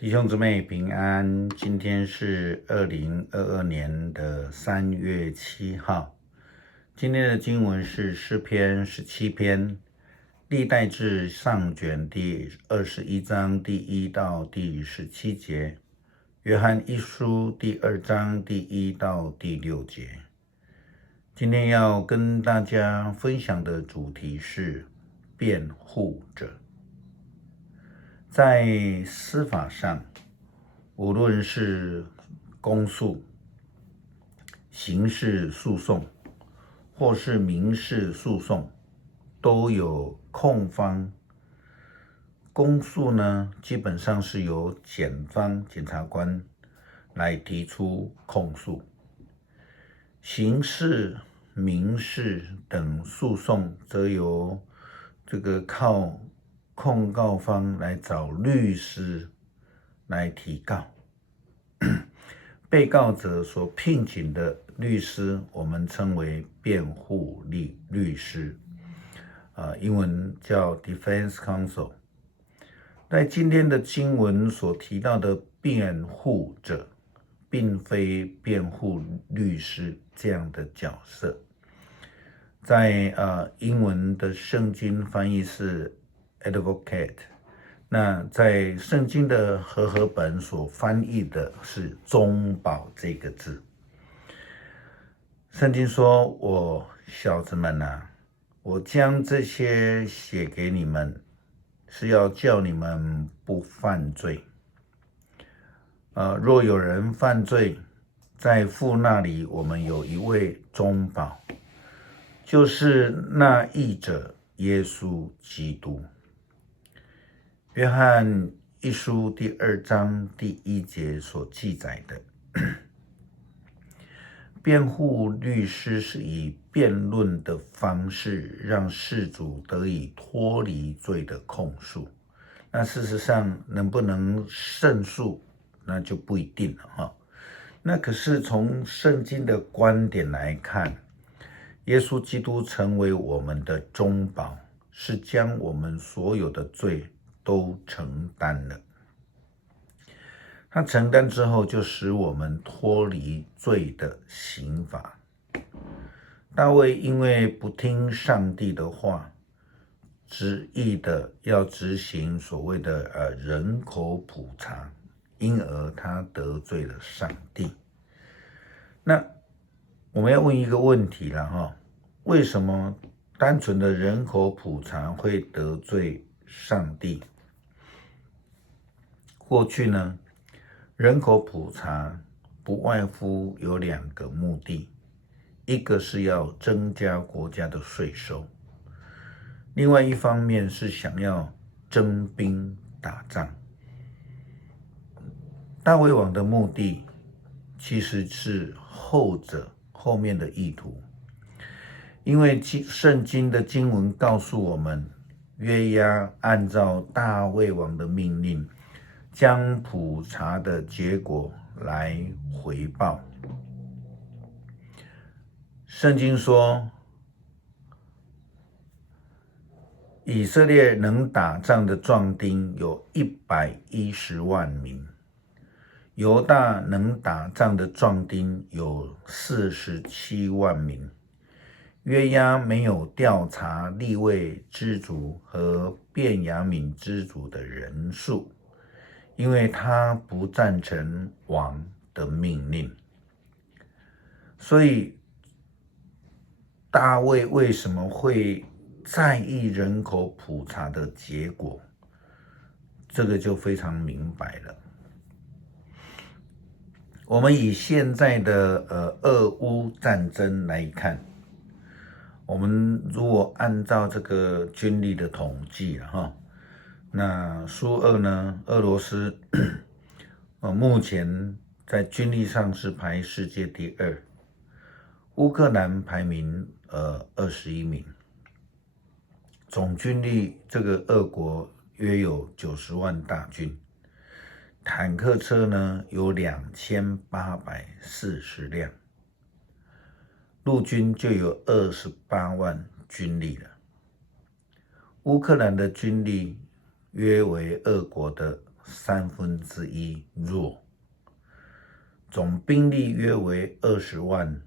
弟兄姊妹平安，今天是2022年的3月7号。今天的经文是诗篇17篇，历代志上卷第21章第1到第17节，约翰一书第2章第1到第6节。今天要跟大家分享的主题是辩护者。在司法上，无论是公诉、刑事诉讼或是民事诉讼，都有控方。公诉呢，基本上是由检方检察官来提出控诉。刑事、民事等诉讼则由靠控告方来找律师来提告。被告者所聘请的律师，我们称为辩护律师，英文叫 Defense Counsel。在今天的经文所提到的辩护者，并非辩护律师这样的角色。在英文的圣经翻译是 advocate， 那在圣经的和合本所翻译的是中保这个字。圣经说，我小子们啊，我将这些写给你们，是要叫你们不犯罪。若有人犯罪，在父那里我们有一位中保，就是那义者耶稣基督。约翰一书第2章第1节所记载的，辩护律师是以辩论的方式让事主得以脱离罪的控诉。那事实上能不能胜诉，那就不一定了。那可是从圣经的观点来看，耶稣基督成为我们的中保，是将我们所有的罪都承担了。他承担之后，就使我们脱离罪的刑罚。大卫因为不听上帝的话，执意的要执行所谓的人口普查，因而他得罪了上帝。那我们要问一个问题了，为什么单纯的人口普查会得罪上帝？过去呢，人口普查不外乎有2个目的，一个是要增加国家的税收，另外一方面是想要征兵打仗。大卫王的目的其实是后面的意图，因为圣经的经文告诉我们，约押按照大卫王的命令，将普查的结果来回报。圣经说，以色列能打仗的壮丁有110万名，犹大能打仗的壮丁有47万名。约押没有调查利未支族和便雅悯支族的人数，因为他不赞成王的命令。所以大卫为什么会在意人口普查的结果？这个就非常明白了。我们以现在的俄乌战争来看，我们如果按照这个军力的统计，那苏俄呢，俄罗斯目前在军力上是排世界第2，乌克兰排名21名，总军力这个俄国约有90万大军，坦克车呢有2840辆，陆军就有28万军力了。乌克兰的军力约为俄国的1/3弱，总兵力约为20万。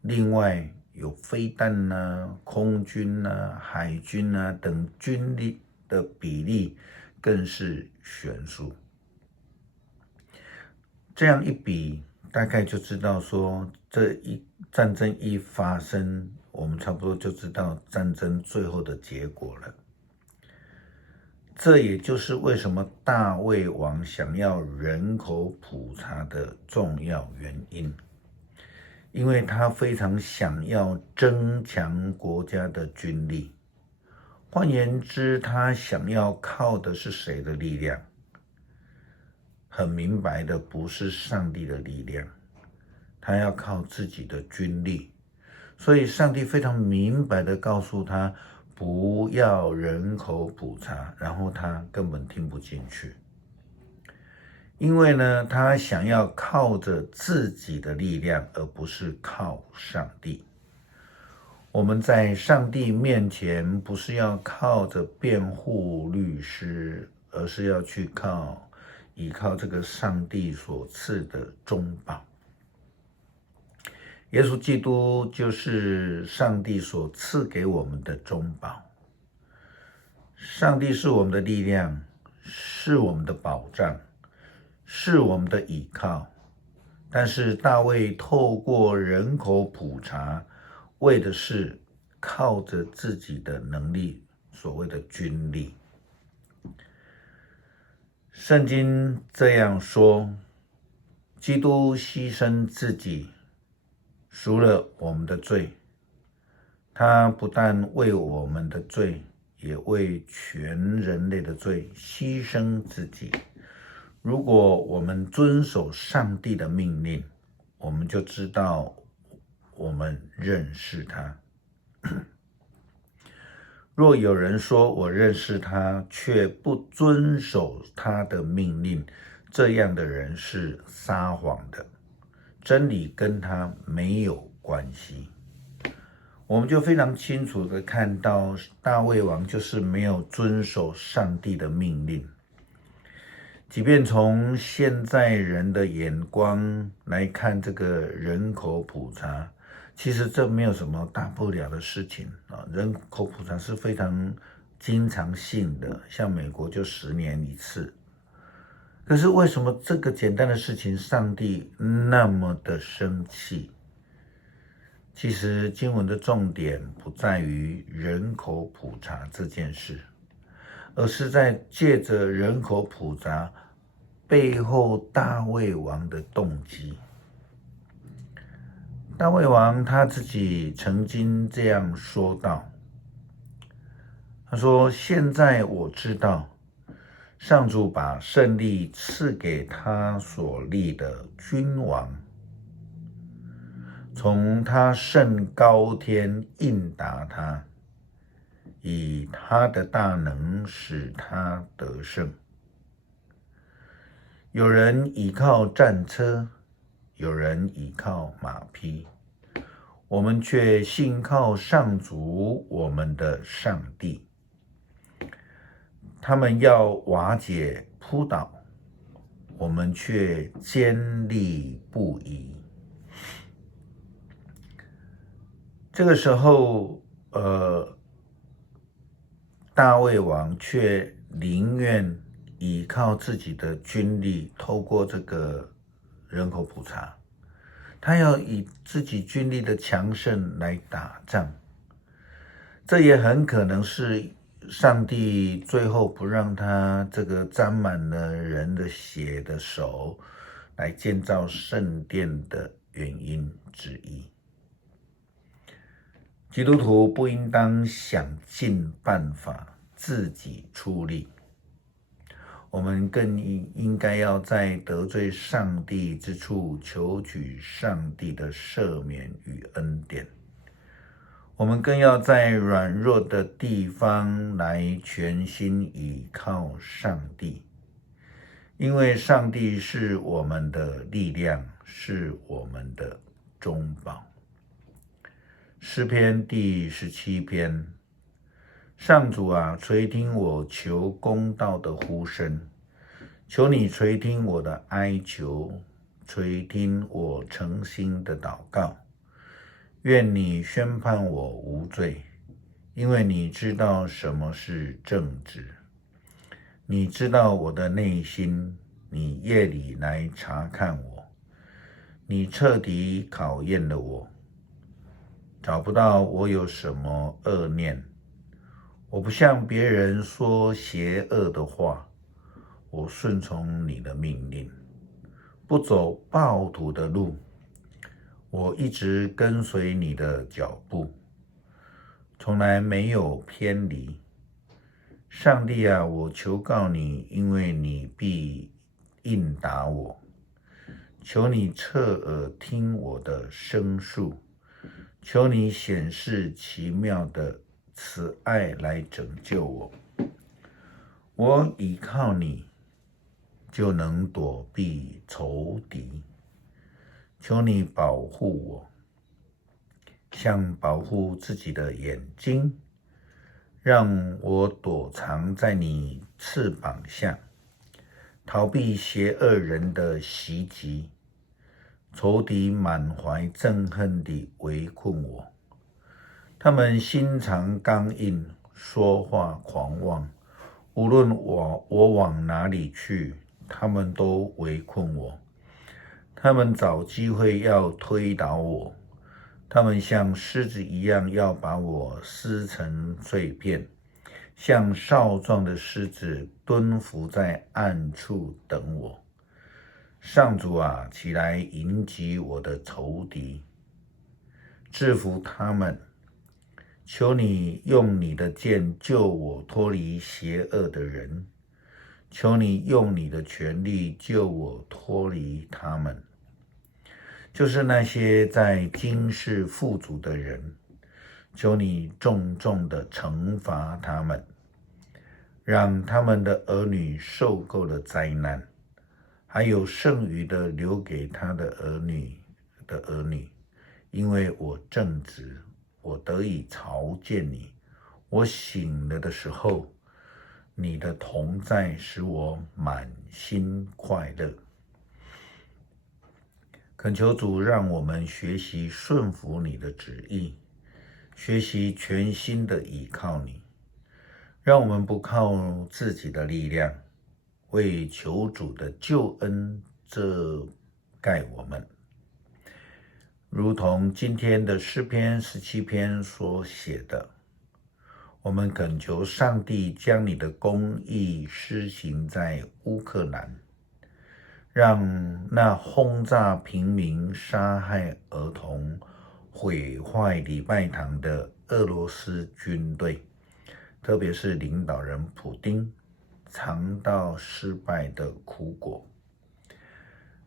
另外有飞弹空军海军等军力的比例更是悬殊。这样一比，大概就知道说，战争一发生，我们差不多就知道战争最后的结果了。这也就是为什么大卫王想要人口普查的重要原因，因为他非常想要增强国家的军力。换言之，他想要靠的是谁的力量？很明白的，不是上帝的力量，他要靠自己的军力。所以上帝非常明白的告诉他，不要人口普查，然后他根本听不进去。因为呢，他想要靠着自己的力量，而不是靠上帝。我们在上帝面前，不是要靠着辩护律师，而是要去依靠这个上帝所赐的中保。耶稣基督就是上帝所赐给我们的中保。上帝是我们的力量，是我们的保障，是我们的依靠。但是大卫透过人口普查，为的是靠着自己的能力，所谓的军力。圣经这样说，基督牺牲自己，赎了我们的罪。他不但为我们的罪，也为全人类的罪牺牲自己。如果我们遵守上帝的命令，我们就知道我们认识他。若有人说我认识他，却不遵守他的命令，这样的人是撒谎的，真理跟他没有关系。我们就非常清楚的看到，大卫王就是没有遵守上帝的命令。即便从现在人的眼光来看这个人口普查，其实这没有什么大不了的事情啊。人口普查是非常经常性的，像美国就10年一次。可是为什么这个简单的事情，上帝那么的生气？其实经文的重点不在于人口普查这件事，而是在借着人口普查背后大卫王的动机。大卫王他自己曾经这样说道，他说，现在我知道上主把胜利赐给他所立的君王，从他甚高天应答他，以他的大能使他得胜。有人倚靠战车，有人倚靠马匹，我们却信靠上主我们的上帝。他们要瓦解扑倒，我们却坚立不移。这个时候，大卫王却宁愿依靠自己的军力，透过这个人口普查，他要以自己军力的强盛来打仗。这也很可能是上帝最后不让他这个沾满了人的血的手来建造圣殿的原因之一。基督徒不应当想尽办法自己出力，我们更应该要在得罪上帝之处求取上帝的赦免与恩典。我们更要在软弱的地方来全心倚靠上帝，因为上帝是我们的力量，是我们的中保。诗篇第17篇，上主啊，垂听我求公道的呼声，求你垂听我的哀求，垂听我诚心的祷告。愿你宣判我无罪，因为你知道什么是正直。你知道我的内心，你夜里来查看我，你彻底考验了我，找不到我有什么恶念。我不向别人说邪恶的话，我顺从你的命令，不走暴徒的路，我一直跟随你的脚步，从来没有偏离。上帝啊，我求告你，因为你必应答我。求你侧耳听我的申诉，求你显示奇妙的慈爱来拯救我。我倚靠你，就能躲避仇敌。求你保护我，像保护自己的眼睛，让我躲藏在你翅膀下，逃避邪恶人的袭击。仇敌满怀憎恨地围困我，他们心肠刚硬，说话狂妄，无论我往哪里去，他们都围困我。他们找机会要推倒我，他们像狮子一样要把我撕成碎片，像少壮的狮子蹲伏在暗处等我。上主啊，起来迎击我的仇敌，制服他们。求你用你的剑救我脱离邪恶的人，求你用你的权力救我脱离他们，就是那些在今世富足的人，求你重重的惩罚他们，让他们的儿女受够了灾难，还有剩余的留给他的儿女，因为我正直，我得以朝见你。我醒了的时候，你的同在使我满心快乐。恳求主让我们学习顺服你的旨意，学习全心的倚靠你，让我们不靠自己的力量，为求主的救恩遮盖我们。如同今天的诗篇17篇所写的，我们恳求上帝将你的公义施行在乌克兰，让那轰炸平民、杀害儿童、毁坏礼拜堂的俄罗斯军队，特别是领导人普丁，尝到失败的苦果，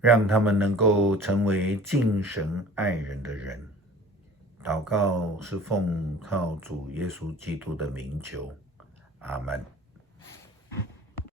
让他们能够成为敬神爱人的人。祷告是奉靠主耶稣基督的名求，阿们。